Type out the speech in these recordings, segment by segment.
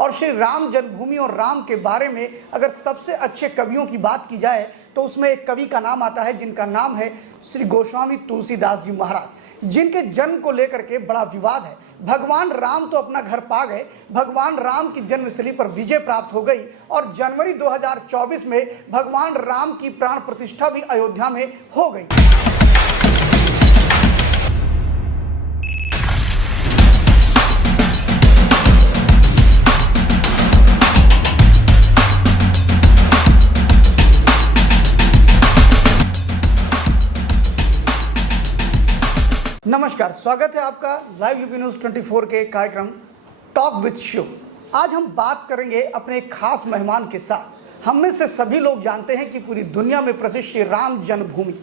और श्री राम जन्मभूमि और राम के बारे में अगर सबसे अच्छे कवियों की बात की जाए तो उसमें एक कवि का नाम आता है जिनका नाम है श्री गोस्वामी तुलसीदास जी महाराज, जिनके जन्म को लेकर के बड़ा विवाद है। भगवान राम तो अपना घर पा गए, भगवान राम की जन्मस्थली पर विजय प्राप्त हो गई और जनवरी 2024 में भगवान राम की प्राण प्रतिष्ठा भी अयोध्या में हो गई। नमस्कार, स्वागत है आपका लाइव यूपी न्यूज 24 के कार्यक्रम टॉक विद शो। आज हम बात करेंगे अपने एक खास मेहमान के साथ। हम में से सभी लोग जानते हैं कि पूरी दुनिया में प्रसिद्ध श्री राम जन्मभूमि,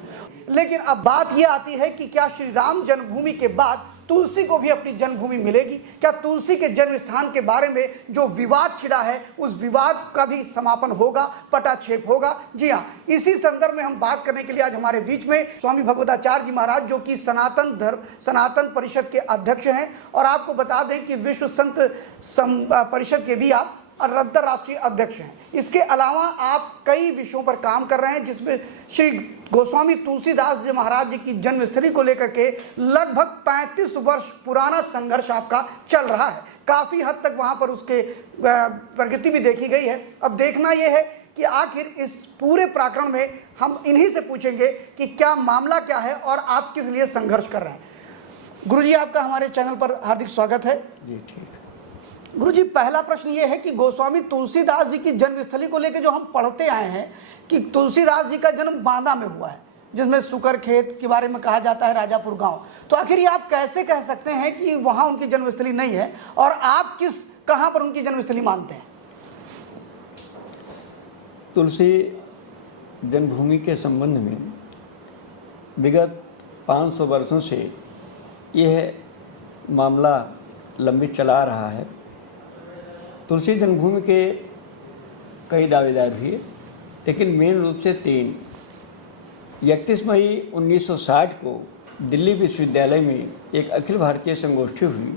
लेकिन अब बात यह आती है कि क्या श्री राम जन्मभूमि के बाद तुलसी को भी अपनी जन्मभूमि मिलेगी? क्या तुलसी के जन्म स्थान के बारे में जो विवाद छिड़ा है उस विवाद का भी समापन होगा, पटाक्षेप होगा? जी हाँ, इसी संदर्भ में हम बात करने के लिए आज हमारे बीच में स्वामी भगवताचार्य जी महाराज, जो कि सनातन परिषद के अध्यक्ष हैं, और आपको बता दें कि विश्व संत परिषद के भी आप अंतरराष्ट्रीय अध्यक्ष हैं। इसके अलावा आप कई विषयों पर काम कर रहे हैं, जिसमें श्री गोस्वामी तुलसीदास जी महाराज जी की जन्मस्थली को लेकर के लगभग 35 वर्ष पुराना संघर्ष आपका चल रहा है। काफी हद तक वहां पर उसके प्रगति भी देखी गई है। अब देखना यह है कि आखिर इस पूरे प्रकरण में हम इन्हीं से पूछेंगे कि क्या मामला क्या है और आप किस लिए संघर्ष कर रहे हैं। गुरुजी, आपका हमारे चैनल पर हार्दिक स्वागत है। जी ठीक। गुरुजी, पहला प्रश्न ये है कि गोस्वामी तुलसीदास जी की जन्मस्थली को लेकर जो हम पढ़ते आए हैं कि तुलसीदास जी का जन्म बांदा में हुआ है, जिसमें सुकर खेत के बारे में कहा जाता है, राजापुर गांव। तो आखिर ये आप कैसे कह सकते हैं कि वहां उनकी जन्मस्थली नहीं है, और आप कहां पर उनकी जन्मस्थली मानते हैं? तुलसी जन्मभूमि के संबंध में विगत 500 वर्षों से यह मामला लंबित चला रहा है। तुलसी जन्मभूमि के कई दावेदार हुए, लेकिन मेन रूप से 3। 31 मई 1960 को दिल्ली विश्वविद्यालय में एक अखिल भारतीय संगोष्ठी हुई।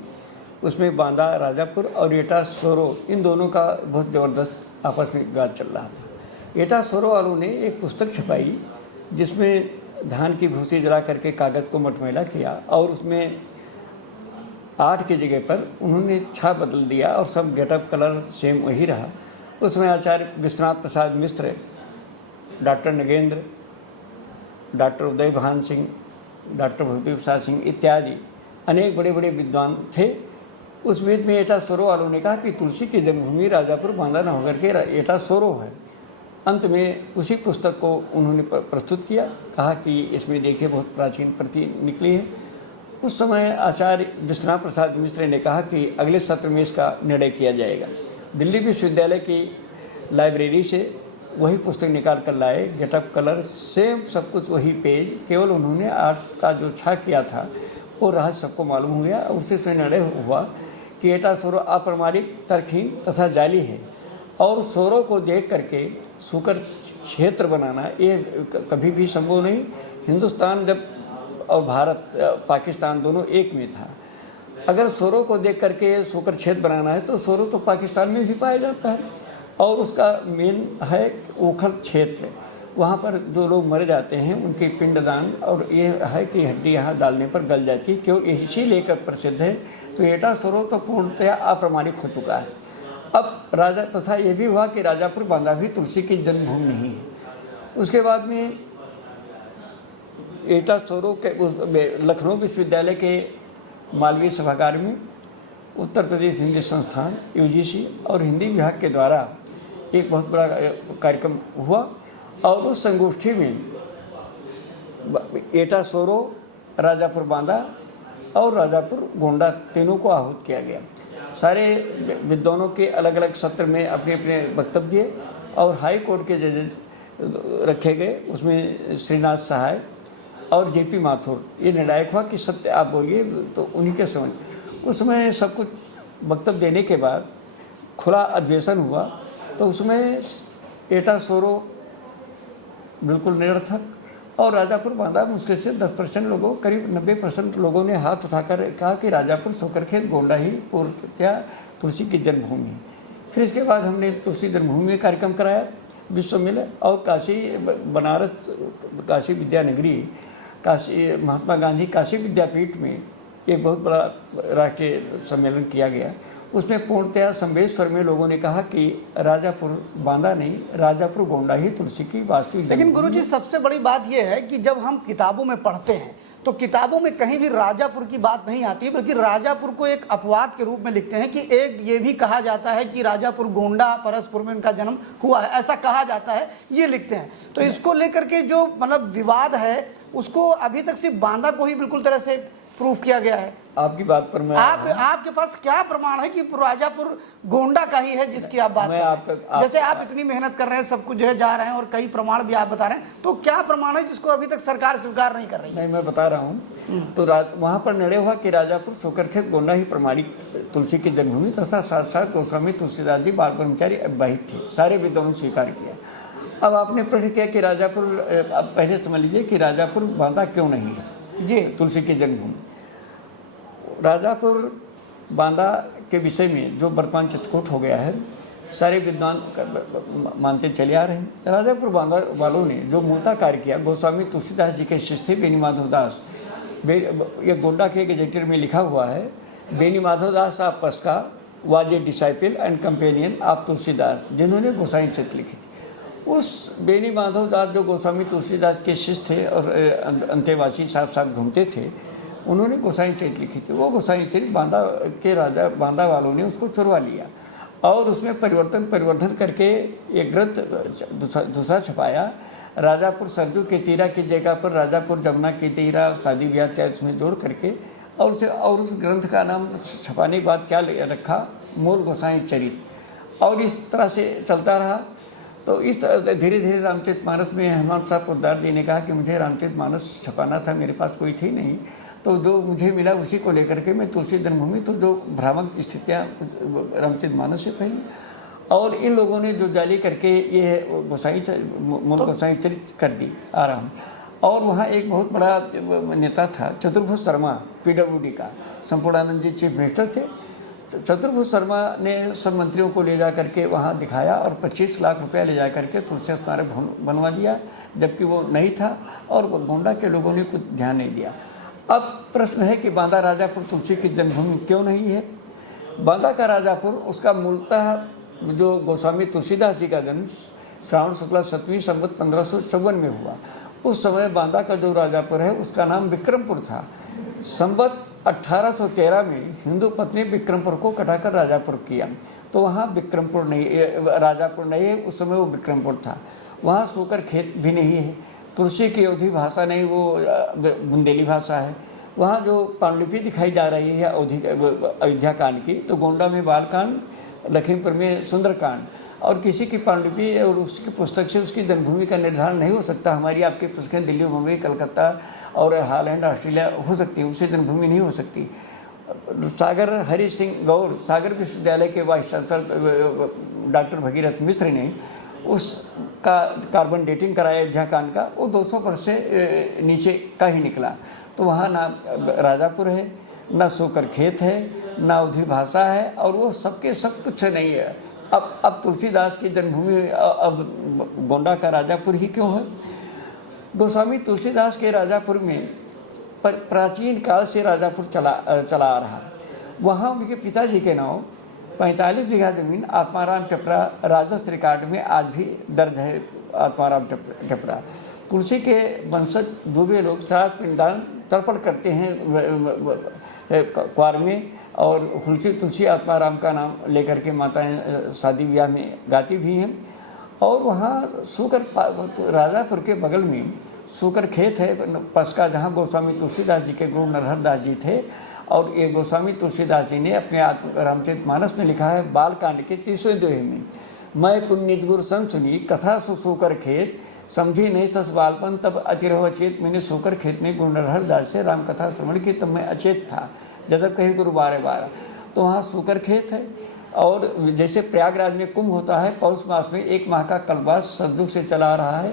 उसमें बांदा, राजापुर और एटा सोरो, इन दोनों का बहुत ज़बरदस्त आपस में विवाद चल रहा था। एटा सोरो वालों ने एक पुस्तक छपाई जिसमें धान की भूसी जला करके कागज़ को मटमैला किया और उसमें 8 की जगह पर उन्होंने 6 बदल दिया और सब गेटअप कलर सेम वही रहा। उसमें आचार्य विश्वनाथ प्रसाद मिश्र, डॉक्टर नगेंद्र, डॉक्टर उदय भान सिंह, डॉक्टर भक्ति प्रसाद सिंह इत्यादि अनेक बड़े बड़े विद्वान थे। उस बीच में एटा सोरो वालों ने कहा कि तुलसी की जन्मभूमि राजापुर बांदा न होकर के एटा सोरो है। अंत में उसी पुस्तक को उन्होंने प्रस्तुत किया, कहा कि इसमें देखिए बहुत प्राचीन प्रति निकली है। उस समय आचार्य विश्वनाथ प्रसाद मिश्र ने कहा कि अगले सत्र में इसका निर्णय किया जाएगा। दिल्ली विश्वविद्यालय की लाइब्रेरी से वही पुस्तक निकाल कर लाए, गेटअप कलर सेम सब कुछ वही पेज, केवल उन्होंने आर्ट्स का जो छाप किया था वो रहस्य सबको मालूम हो गया। उससे निर्णय हुआ कि एटा सोरो अप्रमाणिक, तर्कहीन तथा जाली है और सोरो को देख करके सुकर क्षेत्र बनाना ये कभी भी संभव नहीं। हिंदुस्तान जब और भारत, पाकिस्तान दोनों एक में था। अगर सोरो को देख करके सुकर क्षेत्र बनाना है तो सोरो तो पाकिस्तान में भी पाया जाता है, और उसका मेन है ओखल क्षेत्र। वहाँ पर जो लोग मर जाते हैं उनके पिंडदान, और ये है कि हड्डी यहाँ डालने पर गल जाती है, क्यों इसी लेकर प्रसिद्ध है। तो एटा सोरो तो पूर्णतया अप्रमाणिक हो चुका है। अब राजा तथा ये भी हुआ कि राजापुर बांदा भी तुलसी की जन्मभूमि नहीं है। उसके बाद में एटा सोरो के लखनऊ विश्वविद्यालय के मालवीय सभागार में उत्तर प्रदेश हिंदी संस्थान यूजीसी और हिंदी विभाग के द्वारा एक बहुत बड़ा कार्यक्रम हुआ, और उस संगोष्ठी में एटा सोरो, राजापुर बांदा और राजापुर गोंडा तीनों को आहूत किया गया। सारे विद्वानों के अलग अलग सत्र में अपने अपने वक्तव्य और हाई कोर्ट के जजेस रखे गए। उसमें श्रीनाथ सहाय और जेपी माथुर ये निर्णायक हुआ कि सत्य आप बोलिए, तो उन्हीं के समझ। उसमें सब कुछ वक्तव्य देने के बाद खुला अधिवेशन हुआ, तो उसमें एटा सोरो बिल्कुल निरर्थक और राजापुर बांदा मुश्किल से 10% लोगों, करीब 90% लोगों ने हाथ उठाकर कहा कि राजापुर सोकरखेत गोंडा ही पूर्णतया तुलसी की जन्मभूमि है। फिर इसके बाद हमने तुलसी जन्मभूमि में कार्यक्रम कराया, विश्व मिलन, और काशी बनारस काशी विद्यानगरी काशी महात्मा गांधी काशी विद्यापीठ में एक बहुत बड़ा राष्ट्रीय सम्मेलन किया गया। उसमें पूर्णतया संवेश्वर में लोगों ने कहा कि राजापुर बांदा नहीं, राजापुर गोंडा ही तुलसी की वास्तविक। लेकिन गुरुजी सबसे बड़ी बात यह है कि जब हम किताबों में पढ़ते हैं तो किताबों में कहीं भी राजापुर की बात नहीं आती, बल्कि राजापुर को एक अपवाद के रूप में लिखते हैं कि एक ये भी कहा जाता है कि राजापुर गोंडा परसपुर में इनका जन्म हुआ है, ऐसा कहा जाता है, ये लिखते हैं। तो इसको लेकर के जो मतलब विवाद है उसको अभी तक सिर्फ बांदा को ही बिल्कुल तरह से प्रूफ किया गया है। आपकी बात पर मैं आपके पास क्या प्रमाण है कि राजापुर गोंडा का ही है जिसकी आप बात कर रहे हैं? जैसे आप इतनी मेहनत कर रहे हैं, सब कुछ जो है जा रहे हैं और कई प्रमाण भी आप बता रहे हैं, तो क्या प्रमाण है जिसको अभी तक सरकार स्वीकार नहीं कर रही? नहीं, मैं बता रहा हूँ। तो वहाँ पर निर्णय हुआ कि राजापुर सोकरखेत गोंडा ही प्रमाणिक तुलसी की जन्मभूमि तथा साथ साथ गोस्वामी तुलसीदास जी बाल ब्रह्मचारी अविवाहित थे, सारे विद्वानों ने स्वीकार किया। अब आपने प्रश्न किया कि राजापुर, अब पहले समझ लीजिए कि राजापुर बांदा क्यों नहीं है जी तुलसी की जन्मभूमि। राजापुर बांदा के विषय में जो वर्तमान चित्रकूट हो गया है, सारे विद्वान मानते चले आ रहे हैं। राजापुर बांदा वालों ने जो मूलतः कार्य किया, गोस्वामी तुलसीदास जी के शिष्य थे बेनी माधव दास। ये गोंडा के गजेटियर में लिखा हुआ है, Beni Madhav Das of Paska was a disciple and companion of Tulsidas, जिन्होंने गोसाई चित्र लिखी थी। उस बेनी माधव दास जो गोस्वामी तुलसीदास के शिष्य थे और अंतेवासी साथ साथ घूमते थे, उन्होंने गोसाई चरित्र लिखी थी। वो गोसाई चरित्र बांदा के राजा बांदा वालों ने उसको चुरवा लिया और उसमें परिवर्धन करके एक ग्रंथ दूसरा छपाया, राजापुर सरजू के तीरा की जगह पर राजापुर जमुना के तीरा शादी ब्याह त्याग उसमें जोड़ करके और उस ग्रंथ का नाम छपाने के बाद क्या रखा, मूल गोसाई चरित्र। और इस तरह से चलता रहा। तो इस तरह धीरे धीरे रामचरितमानस में हेमंत साहब पोद्दार जी ने कहा कि मुझे रामचरितमानस छपाना था, मेरे पास कोई थी नहीं, तो जो मुझे मिला उसी को लेकर के मैं तुलसी जन्मभूमि, तो जो भ्रामक स्थितियाँ रामचरितमानस से फैली और इन लोगों ने जो जाली करके ये मूल गोसाई चरित्र कर दी आ रहा हूँ। और वहाँ एक बहुत बड़ा नेता था चतुर्भुज शर्मा, PWD का, संपूर्णानंद जी चीफ मिनिस्टर थे। चतुर्भुज शर्मा ने सब मंत्रियों को ले जा करके वहाँ दिखाया और 25 लाख रुपया ले जा करके तुलसी स्मारक बनवा दिया, जबकि वो नहीं था और गोंडा के लोगों ने कुछ ध्यान नहीं दिया। अब प्रश्न है कि बांदा राजापुर तुलसी की जन्मभूमि क्यों नहीं है? बांदा का राजापुर, उसका मूलतः जो गोस्वामी तुलसीदास जी का जन्म श्रावण शुक्ला 7वीं संवत 1554 में हुआ, उस समय बांदा का जो राजापुर है उसका नाम विक्रमपुर था। संवत 1813 में हिंदू पत्नी विक्रमपुर को कटाकर राजापुर किया, तो वहाँ विक्रमपुर नहीं, राजापुर नहीं है, उस समय वो विक्रमपुर था। वहाँ सोकर खेत भी नहीं है, तुलसी की अवधी भाषा नहीं, वो बुंदेली भाषा है। वहाँ जो पांडुलिपि दिखाई जा रही है अयोध्या कांड की, तो गोंडा में बालकांड, लखीमपुर में सुंदरकांड, और किसी की पांडुलिपि और उसकी पुस्तक से उसकी जन्मभूमि का निर्धारण नहीं हो सकता। हमारी आपकी पुस्तकें दिल्ली, मुंबई, कलकत्ता और हॉलैंड, ऑस्ट्रेलिया हो सकती है, उससे जन्मभूमि नहीं हो सकती। सागर हरि सिंह गौर सागर विश्वविद्यालय के वाइस चांसलर डॉक्टर भगीरथ मिश्र ने उसका कार्बन डेटिंग कराया अयोध्या कांड का, वो 200 वर्ष से नीचे का ही निकला। तो वहाँ ना राजापुर है, ना सोकर खेत है, ना अवधी भाषा है, और वो सबके सब कुछ नहीं है। अब तुलसीदास की जन्मभूमि अब गोंडा का राजापुर ही क्यों है? गोस्वामी तुलसीदास के राजापुर में प्राचीन काल से राजापुर चला आ रहा। वहाँ उनके पिताजी के नाम 45 बीघा जमीन आत्माराम टेपरा राजस्व रिकॉर्ड में आज भी दर्ज है। आत्माराम टेपरा तुलसी के वंशज दुबे लोग श्राद्ध पिंडदान तर्पण करते हैं क्वार में, और तुलसी आत्माराम का नाम लेकर के माताएं शादी ब्याह में गाती भी हैं। और वहाँ सूकर राजापुर के बगल में सूकर खेत है पस्का, जहाँ गोस्वामी तुलसीदास जी के गुरु नरहर दास जी थे। और ये गोस्वामी तुलसीदास जी ने अपने रामचरितमानस में लिखा है बालकांड के 30वें दोहे में, मैं पुण्य गुरु सन सुनी कथा सूकर खेत, समझी नहीं तस बालपन तब अतिरह अचेत। मैंने सूकर खेत में गुरु नरहर दास से राम कथा श्रवण की, तब मैं अचेत था, जब कहीं गुरु 12 तो वहाँ सूकर खेत है। और जैसे प्रयागराज में कुंभ होता है, पौष मास में 1 माह का कल्पवास सतयुग से चला रहा है।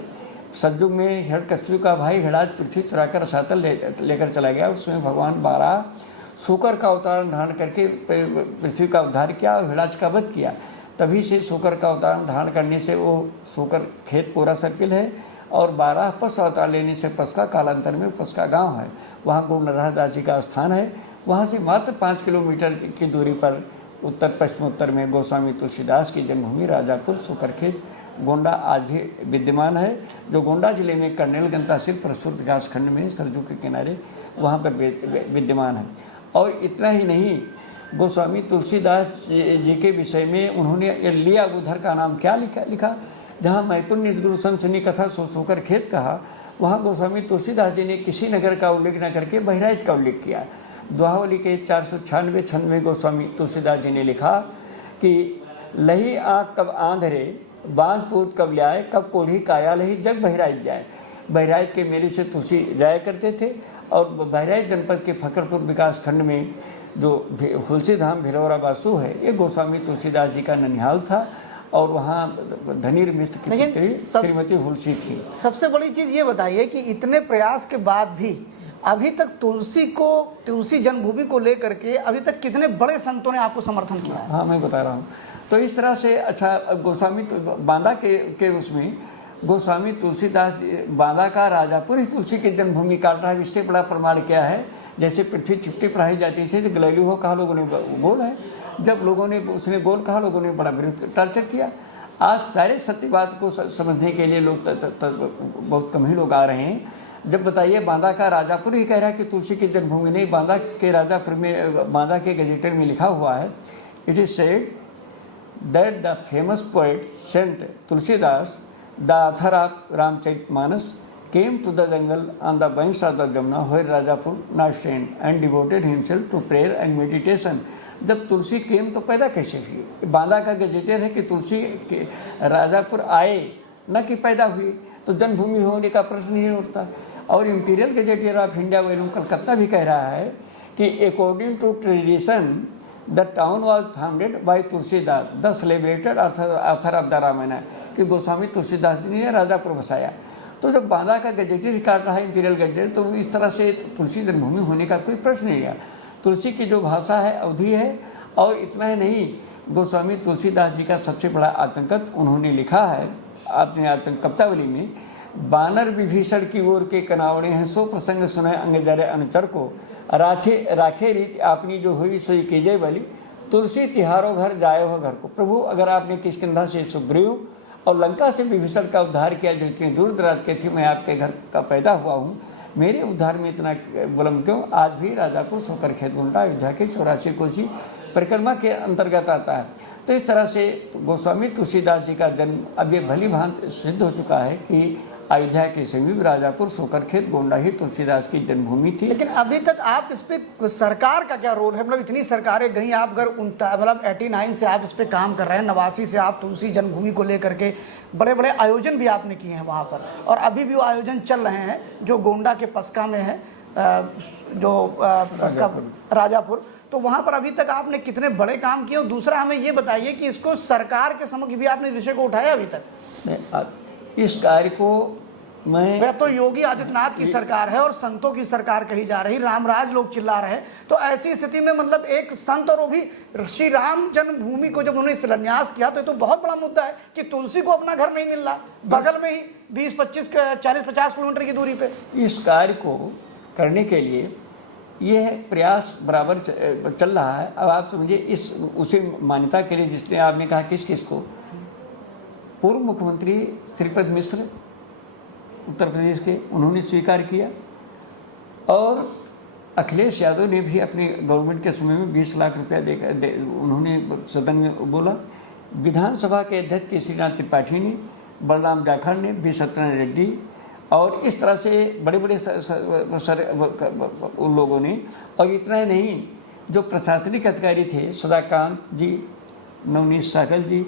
सतयुग में हिरण्यकशिपु का भाई हिराज पृथ्वी चुराकर रसातल लेकर चला गया। उसमें भगवान 12 सूकर का अवतार धारण करके पृथ्वी का उद्धार किया और हिराज का वध किया। तभी से शोकर का अवतार धारण करने से वो शोकर खेत पूरा सर्किल है, और 12 पस अवतार लेने से पसका कालांतर में पसका गांव है, वहाँ गुरु नरहर दास जी का स्थान है। वहाँ से मात्र 5 किलोमीटर की दूरी पर उत्तर पश्चिमोत्तर में गोस्वामी तुलसीदास की जन्मभूमि राजापुर शोकरखेत गोंडा आज भी विद्यमान है, जो गोंडा जिले में कर्नेलगंज तहसील परसपुर विकास खंड में सरजू के किनारे वहाँ पर विद्यमान है। और इतना ही नहीं, गोस्वामी तुलसीदास जी के विषय में उन्होंने लिया उधर का नाम क्या लिखा जहाँ मैपुर निज गुरु संसनी कथा शोकरखेत कहा, वहाँ गोस्वामी तुलसीदास जी ने किसी नगर का उल्लेख न करके बहराइच का उल्लेख किया। दोहावली के 496 छंद में गोस्वामी तुलसीदास जी ने लिखा कि लही आँख कब आंधरे, बांध पूत कब ल्याए, कब कोढ़ी काया लही जग बहराइच जाए। बहराइच के मेले से तुलसी जाया करते थे, और बहराइच जनपद के फकरपुर विकास खंड में जो हुलसी धाम भिलौरा वासु है, ये गोस्वामी तुलसीदास जी का ननिहाल था, और वहाँ धनीर मिश्र की पुत्री श्रीमती हुलसी थी। सबसे बड़ी चीज़ ये बताइए कि इतने प्रयास के बाद भी अभी तक तुलसी जन्मभूमि को लेकर के अभी तक कितने बड़े संतों ने आपको समर्थन किया है? हाँ, मैं बता रहा हूँ। तो इस तरह से अच्छा, गोस्वामी बांदा के उसमें गोस्वामी तुलसीदास बांदा का राजापुर ही तुलसी की जन्मभूमि काट रहा है। इससे बड़ा प्रमाण क्या है? जैसे पृथ्वी चिपटी पढ़ाई जाती थी, जो गलैलू हो कहा लोगों ने गोल है, जब लोगों ने उसने गोल कहा लोगों ने बड़ा विरोध टॉर्चर किया। आज सारे सत्यवाद को समझने के लिए लोग बहुत कम ही लोग आ रहे हैं। जब बताइए, बांदा का राजापुर ही कह रहा है कि तुलसी की जन्मभूमि नहीं, बांदा के राजापुर में बांदा के गजेटर में लिखा हुआ है, it is said that the famous poet saint Tulsidas the author of Ramcharitmanas came to the jungle on the banks of the Jamuna where Rajapur now stand and devoted himself to prayer and meditation। जब तुलसी केम तो पैदा कैसे हुई? बांदा का gazetteer है कि तुलसी के राजापुर आए, न कि पैदा हुई, तो जन्मभूमि होने का प्रश्न नहीं उठता। और Imperial Gazetteer of India volume Calcutta भी कह रहा है कि according to tradition the town was founded by Tulsidas the celebrated author of the Ramayana, कि गोस्वामी तुलसीदास जी ने राजापुर बसाया। तो जब बांदा का गजेटियर काट रहा है इंपीरियल गजेटियर, तो इस तरह से तुलसी जन्मभूमि होने का कोई प्रश्न नहीं है। तुलसी की जो भाषा है अवधी है। और इतना ही नहीं, गोस्वामी तुलसीदास जी का सबसे बड़ा आतंकत उन्होंने लिखा है अपने आतंक कवितावली में, बानर विभीषण की ओर के कनावड़े हैं, सो प्रसंग सुने अंग जरे अनुचर को, राखे रीत आपनी जो हुई सोई कीजिए वाली, तुलसी तिहारो घर जाए हो घर को। प्रभु, अगर आपने किष्किंधा से सुग्रीव और लंका से विभीषण का उद्धार किया जो इतनी दूर दराज के थी, मैं आपके घर का पैदा हुआ हूँ, मेरे उद्धार में इतना विलम्ब क्यों? आज भी राजापुर शोकरखेत गोंडा अयोध्या के 84 कोसी परिक्रमा के अंतर्गत आता है। तो इस तरह से गोस्वामी तुलसीदास जी का जन्म अब ये भली भांति सिद्ध हो चुका है कि अयोध्या के समीप राजापुर शोकरखेत गोंडा ही तुलसीदास की जन्मभूमि थी। लेकिन अभी तक आप इस पे सरकार का क्या रोल है? मतलब इतनी सरकारें गई, आप अगर मतलब 89 से आप इस पे काम कर रहे हैं, 89 से आप तुलसी जन्मभूमि को लेकर के बड़े बड़े आयोजन भी आपने किए हैं वहाँ पर, और अभी भी वो आयोजन चल रहे हैं जो गोंडा के पसका में है, पसका राजापुर। तो वहाँ पर अभी तक आपने कितने बड़े काम किए? और दूसरा हमें ये बताइए कि इसको सरकार के समक्ष भी आपने विषय को उठाया अभी तक? इस कार्य को मैं तो योगी आदित्यनाथ की सरकार है और संतों की सरकार कही जा रही, रामराज लोग चिल्ला रहे हैं। तो ऐसी स्थिति में मतलब एक संत, और वो भी श्री राम जन्मभूमि को जब उन्होंने शिलान्यास किया, तो ये तो बहुत बड़ा मुद्दा है कि तुलसी को अपना घर नहीं मिल रहा, बगल में ही 20-25 40-50 किलोमीटर की दूरी पे। इस कार्य को करने के लिए यह प्रयास बराबर चल रहा है। अब आप समझिए, इस उसी मान्यता के लिए जिसने आपने कहा किस को, पूर्व मुख्यमंत्री श्रीपद मिश्र उत्तर प्रदेश के, उन्होंने स्वीकार किया, और अखिलेश यादव ने भी अपने गवर्नमेंट के समय में 20 लाख रुपया देकर उन्होंने सदन में बोला। विधानसभा के अध्यक्ष केसरीनाथ त्रिपाठी ने, बलराम जाखड़ ने, बी सत्यनारायण रेड्डी, और इस तरह से बड़े बड़े उन लोगों ने। और इतना ही नहीं, जो प्रशासनिक अधिकारी थे, सदाकांत जी, नवनीत सहगल जी,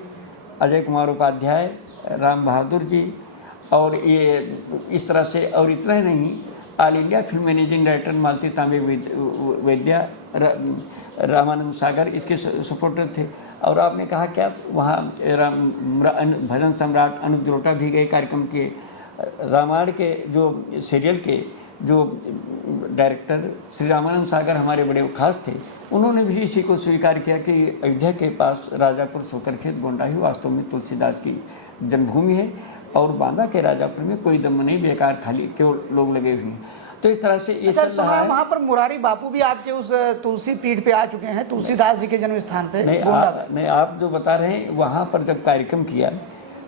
अजय कुमार उपाध्याय, राम बहादुर जी, और ये इस तरह से। और इतना ही नहीं, all India film managing director Malti Tambe Vaidya, Ramanand Sagar इसके सपोर्टर थे। और आपने कहा क्या, वहाँ भजन सम्राट अनूप जलोटा भी गए कार्यक्रम के। रामायण के जो सीरियल के जो डायरेक्टर श्री रामानंद सागर हमारे बड़े खास थे, उन्होंने भी इसी को स्वीकार किया कि अयोध्या के पास राजापुर सोकरखेत गोंडा ही वास्तव में तुलसीदास की जन्मभूमि है और बांदा के राजापुर में कोई दम नहीं, बेकार खाली केवल लोग लगे हुए हैं। तो इस तरह से ये चल रहा है। वहाँ पर मुरारी बापू भी आपके उस तुलसी पीठ पे आ चुके हैं, तुलसीदास जी के जन्म स्थान पे। नहीं, आप जो बता रहे हैं, वहाँ पर जब कार्यक्रम किया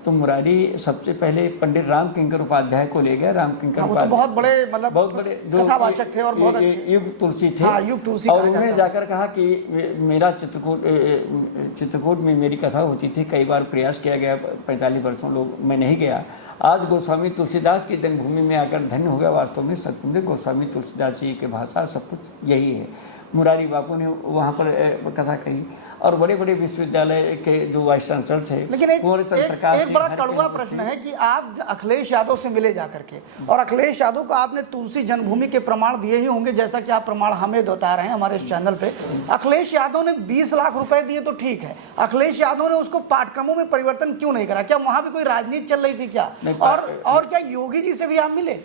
तो मुरारी सबसे पहले पंडित राम किंकर उपाध्याय को ले गया। राम किंकर उपाध्याय बहुत बड़े, मतलब बहुत बड़े जो कथावाचक थे और बहुत अच्छे युग तुलसी थे। हाँ, युग तुलसी। और उन्होंने जाकर कहा कि मेरा चित्रकूट में मेरी कथा होती थी, कई बार प्रयास किया गया, 45 वर्षों लोग मैं नहीं गया। आज गोस्वामी तुलसीदास की जन्मभूमि में आकर धन्य हो गया। वास्तव में सचमुच गोस्वामी तुलसीदास जी की भाषा सब कुछ यही है। मुरारी बापू ने वहाँ पर कथा कही और बड़े बड़े विश्वविद्यालय के जो वाइस चांसलर थे। लेकिन एक बड़ा कड़वा प्रश्न है कि आप अखिलेश यादव से मिले जाकर के, और अखिलेश यादव को आपने तुलसी जन्मभूमि के प्रमाण दिए ही होंगे, जैसा कि आप प्रमाण हमें बता रहे हैं हमारे इस चैनल पे। अखिलेश यादव ने 20 लाख रुपए दिए तो ठीक है, अखिलेश यादव ने उसको पाठ्यक्रमों में परिवर्तन क्यों नहीं करा? क्या वहां भी कोई राजनीति चल रही थी क्या? और क्या योगी जी से भी आप मिले?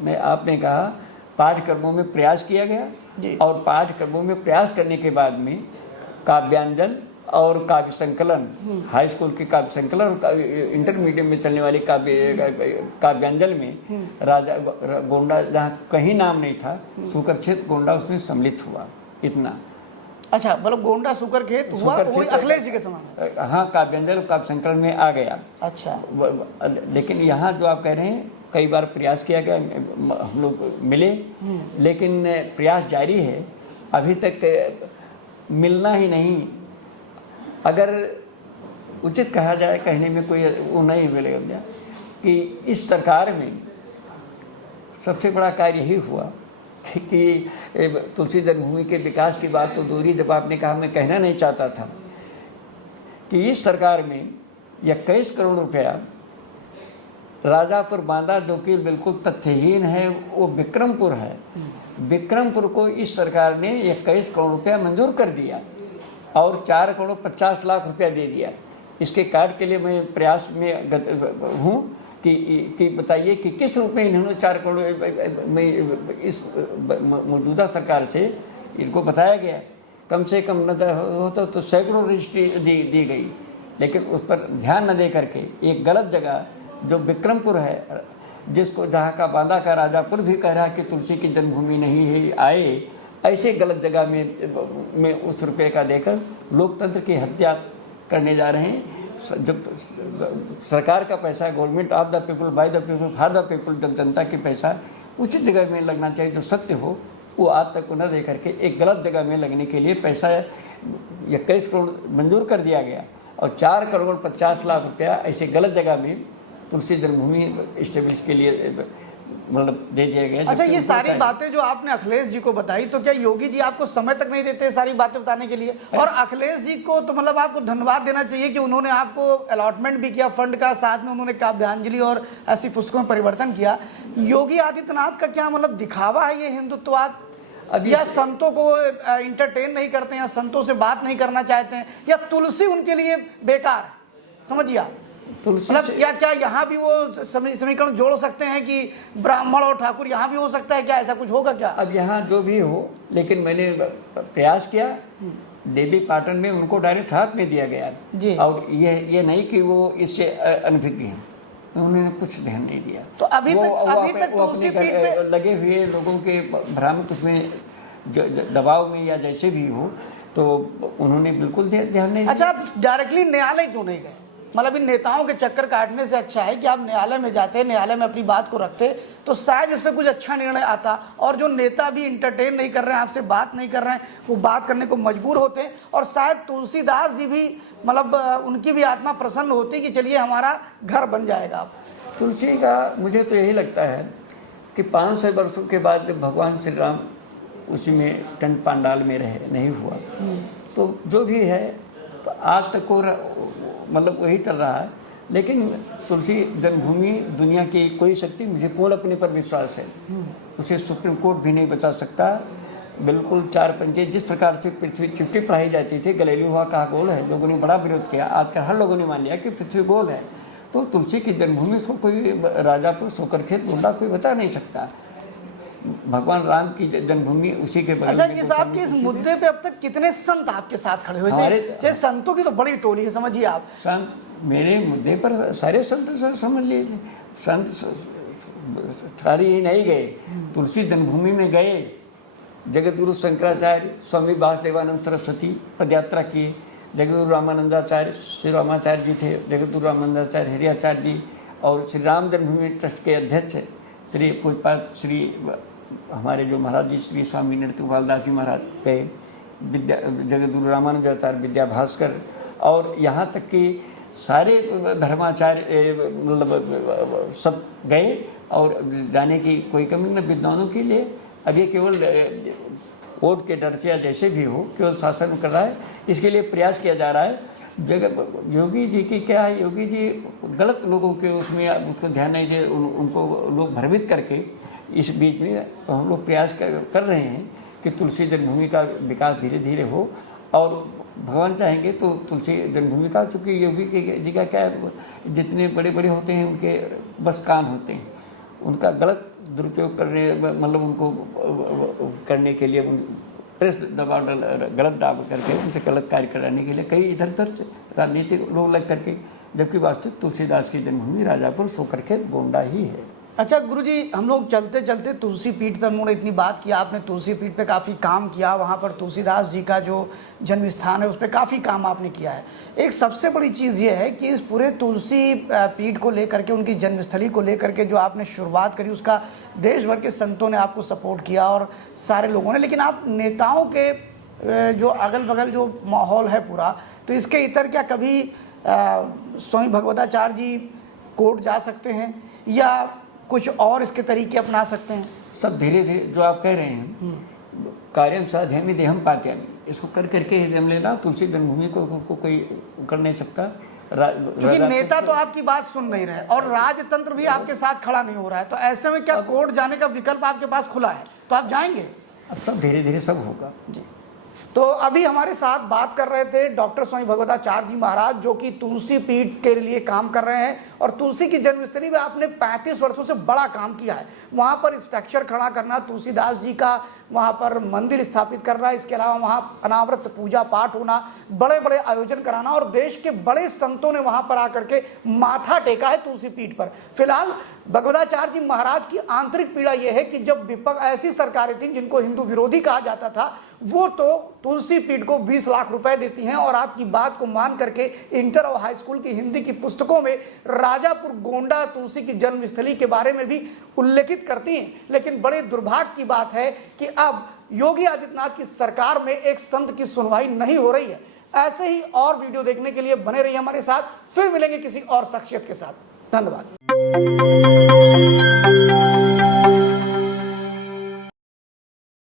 मैं आपने कहा पाठ्यक्रमों में प्रयास किया गया और पाठ्यक्रमों में प्रयास करने के बाद में काव्यांजन और काव्य संकलन, हाई स्कूल के काव्य संकलन और इंटरमीडिएट में चलने वाली काव्यांजन में राजा गोंडा जहाँ कहीं नाम नहीं था, सुकरखेत गोंडा उसमें सम्मिलित हुआ। इतना अच्छा, मतलब गोंडा सुकरखेत हुआ तो अखिलेश जी के समय? हाँ, काव्यांजन और काव्य संकलन में आ गया। अच्छा, लेकिन यहाँ जो आप कह रहे हैं कई बार प्रयास किया गया, हम लोग मिले, लेकिन प्रयास जारी है, अभी तक मिलना ही नहीं। अगर उचित कहा जाए, कहने में कोई वो नहीं मिलेगा कि इस सरकार में सबसे बड़ा कार्य यही हुआ कि तुलसी जन्मभूमि के विकास की बात तो दूरी, जब आपने कहा, मैं कहना नहीं चाहता था कि इस सरकार में 21 करोड़ रुपया राजापुर बांदा, जो कि बिल्कुल तथ्यहीन है, वो विक्रमपुर है, विक्रमपुर को इस सरकार ने 21 करोड़ रुपया मंजूर कर दिया और 4 करोड़ 50 लाख रुपया दे दिया। इसके कार्य के लिए मैं प्रयास में हूँ कि बताइए कि किस रूप में इन्होंने 4 करोड़ में इस मौजूदा सरकार से इनको बताया गया। कम से कम न होता तो सैकड़ों रजिस्ट्री दी गई, लेकिन उस पर ध्यान न दे करके एक गलत जगह जो विक्रमपुर है, जिसको जहाँ का बांदा का राजापुर भी कह रहा है कि तुलसी की जन्मभूमि नहीं है, आए ऐसे गलत जगह में उस रुपये का देकर लोकतंत्र की हत्या करने जा रहे हैं। जब सरकार का पैसा, government of the people, by the people, for the people, जब जनता की पैसा उचित जगह में लगना चाहिए, जो सत्य हो, वो आज तक न दे करके एक गलत जगह में लगने के लिए पैसा 21 करोड़ मंजूर कर दिया गया और 4 करोड़ 50 लाख रुपया ऐसे गलत जगह में तुलसी जन्मभूमि स्टेब्लिश के लिए मतलब दे दिया गया। अच्छा, ये सारी बातें जो आपने अखिलेश जी को बताई, तो क्या योगी जी आपको समय तक नहीं देते सारी बातें बताने के लिए? और अखिलेश जी को तो मतलब आपको धन्यवाद देना चाहिए कि उन्होंने आपको अलॉटमेंट भी किया फंड का, साथ में उन्होंने काव्यांजलि और ऐसी पुस्तकों में परिवर्तन किया। योगी आदित्यनाथ का क्या मतलब दिखावा है ये हिंदुत्ववाद? या संतों को इंटरटेन नहीं करते हैं, या संतों से बात नहीं करना चाहते हैं, या तुलसी उनके लिए बेकार है? समझिए मतलब क्या यहाँ भी वो समीकरण जोड़ सकते हैं कि ब्राह्मण और ठाकुर यहाँ भी हो सकता है? क्या ऐसा कुछ होगा क्या? अब यहाँ जो भी हो, लेकिन मैंने प्रयास किया, देवी पाटन में उनको डायरेक्ट हाथ में दिया गया जी। और ये नहीं कि वो इससे अनभिज्ञ हैं, उन्होंने कुछ ध्यान नहीं दिया। तो अभी तक वो अपने लगे हुए लोगों के भ्रामक उसमें दबाव में या जैसे भी हो, तो उन्होंने बिल्कुल ध्यान नहीं दिया। अच्छा, आप डायरेक्टली न्यायालय क्यों नहीं गए? मतलब इन नेताओं के चक्कर काटने से अच्छा है कि आप न्यायालय में जाते, न्यायालय में अपनी बात को रखते, तो शायद इस पे कुछ अच्छा निर्णय आता। और जो नेता भी इंटरटेन नहीं कर रहे हैं, आपसे बात नहीं कर रहे हैं, वो बात करने को मजबूर होते हैं। और शायद तुलसीदास जी भी मतलब उनकी भी आत्मा प्रसन्न होती कि चलिए हमारा घर बन जाएगा। तुलसी का मुझे तो यही लगता है कि 500 वर्षों के बाद जब भगवान श्री राम उसी में टेंट पांडाल में रहे, नहीं हुआ, तो जो भी है तो आज तक को मतलब वही चल रहा है। लेकिन तुलसी जन्मभूमि दुनिया की कोई शक्ति, मुझे पूर्ण अपने पर विश्वास है, उसे सुप्रीम कोर्ट भी नहीं बचा सकता। बिल्कुल 4 पंजे जिस प्रकार से पृथ्वी चिपटी पढ़ाई जाती थी, गलेलियो हुआ कहा गोल है, लोगों ने बड़ा विरोध किया, आजकल हर लोगों ने मान लिया कि पृथ्वी गोल है। तो तुलसी की जन्मभूमि को कोई राजापुर, सोकरखेत, गोंडा कोई बचा नहीं सकता। भगवान राम की जन्मभूमि उसी के बगल अच्छा में जी दो साहब कि इस समुद्र मुद्दे पे अब तक कितने संत आपके साथ खड़े हुए हमारे- जैसे संतों की तो बड़ी टोली है, समझिए आप। संत मेरे मुद्दे पर सारे संत समझ लीजिए। संत सारे ही नहीं गए, तुलसी जन्मभूमि में गए। जगतगुरु शंकराचार्य, स्वामी वासुदेवानंद सरस्वती पदयात्रा किए। जगतगुरु रामानंदाचार्य, श्री रामाचार्य जी थे, जगतगुरु रामानंदाचार्य हरियाचार्य जी, और श्री राम जन्मभूमि ट्रस्ट के अध्यक्ष श्री पूजपाल श्री हमारे जो महाराज जी श्री स्वामी नृत्यगोपाल दास जी महाराज गए, जगतगुरु रामानुजाचार्य, विद्या भास्कर, और यहाँ तक कि सारे धर्माचार्य मतलब सब गए। और जाने की कोई कमी न विद्वानों के लिए। अब ये केवल वोट के डर से या जैसे भी हो केवल शासन कर रहा है, इसके लिए प्रयास किया जा रहा है। योगी जी की क्या है, योगी जी गलत लोगों के उसमें उसको ध्यान नहीं दे, उनको लोग भ्रमित करके इस बीच में हम लोग प्रयास कर रहे हैं कि तुलसी जन्मभूमि का विकास धीरे धीरे हो। और भगवान चाहेंगे तो तुलसी जन्मभूमि का, चूँकि योगी जी का क्या है, जितने बड़े बड़े होते हैं उनके बस काम होते हैं, उनका गलत दुरुपयोग करने मतलब उनको करने के लिए प्रेस दबाव गलत दाव करके उनसे गलत कार्य कराने के लिए कई इधर उधर से राजनीतिक लोग लग करके, जबकि वास्तविक तुलसीदास की जन्मभूमि राजापुर सोकर के गोंडा ही है। अच्छा गुरुजी, हम लोग चलते चलते तुलसी पीठ पे हमने इतनी बात की, आपने तुलसी पीठ पे काफ़ी काम किया, वहाँ पर तुलसीदास जी का जो जन्म स्थान है उस पर काफ़ी काम आपने किया है। एक सबसे बड़ी चीज़ ये है कि इस पूरे तुलसी पीठ को लेकर के, उनकी जन्मस्थली को लेकर के जो आपने शुरुआत करी, उसका देश भर के संतों ने आपको सपोर्ट किया और सारे लोगों ने, लेकिन आप नेताओं के जो अगल बगल जो माहौल है पूरा, तो इसके इतर क्या कभी स्वामी भगवताचार्य जी कोर्ट जा सकते हैं या कुछ और इसके तरीके अपना सकते हैं? सब धीरे धीरे जो आप कह रहे हैं, कार्यम साध्यमी देहम पात्यमी, इसको कर करके ही हम लेना। तुलसी जन्मभूमि को कोई कर नहीं सकता, क्योंकि नेता तो आपकी बात सुन नहीं रहे और राजतंत्र भी आपके साथ खड़ा नहीं हो रहा है, तो ऐसे में क्या कोर्ट जाने का विकल्प आपके पास खुला है? तो आप जाएंगे? अब सब धीरे धीरे सब होगा जी। तो अभी हमारे साथ बात कर रहे थे डॉक्टर स्वामी भगवताचार्य जी महाराज, जो कि तुलसी पीठ के लिए काम कर रहे हैं और तुलसी की जन्मस्थली में आपने 35 वर्षों से बड़ा काम किया है। वहाँ पर स्ट्रक्चर खड़ा करना, तुलसीदास जी का वहाँ पर मंदिर स्थापित करना, इसके अलावा वहाँ अनावृत पूजा पाठ होना, बड़े बड़े आयोजन कराना, और देश के बड़े संतों ने वहाँ पर आकर के माथा टेका है तुलसी पीठ पर। फिलहाल भगवताचार्य जी महाराज की आंतरिक पीड़ा यह है कि जब विपक्ष ऐसी सरकारें थी जिनको हिंदू विरोधी कहा जाता था, वो तो तुलसी पीठ को 20 लाख रुपए देती हैं और आपकी बात को मान करके इंटर और हाई स्कूल की हिंदी की पुस्तकों में राजापुर गोंडा तुलसी की जन्मस्थली के बारे में भी उल्लेखित करती हैं। लेकिन बड़े दुर्भाग्य की बात है कि अब योगी आदित्यनाथ की सरकार में एक संत की सुनवाई नहीं हो रही है। ऐसे ही और वीडियो देखने के लिए बने रहिए हमारे साथ, फिर मिलेंगे किसी और शख्सियत के साथ। धन्यवाद।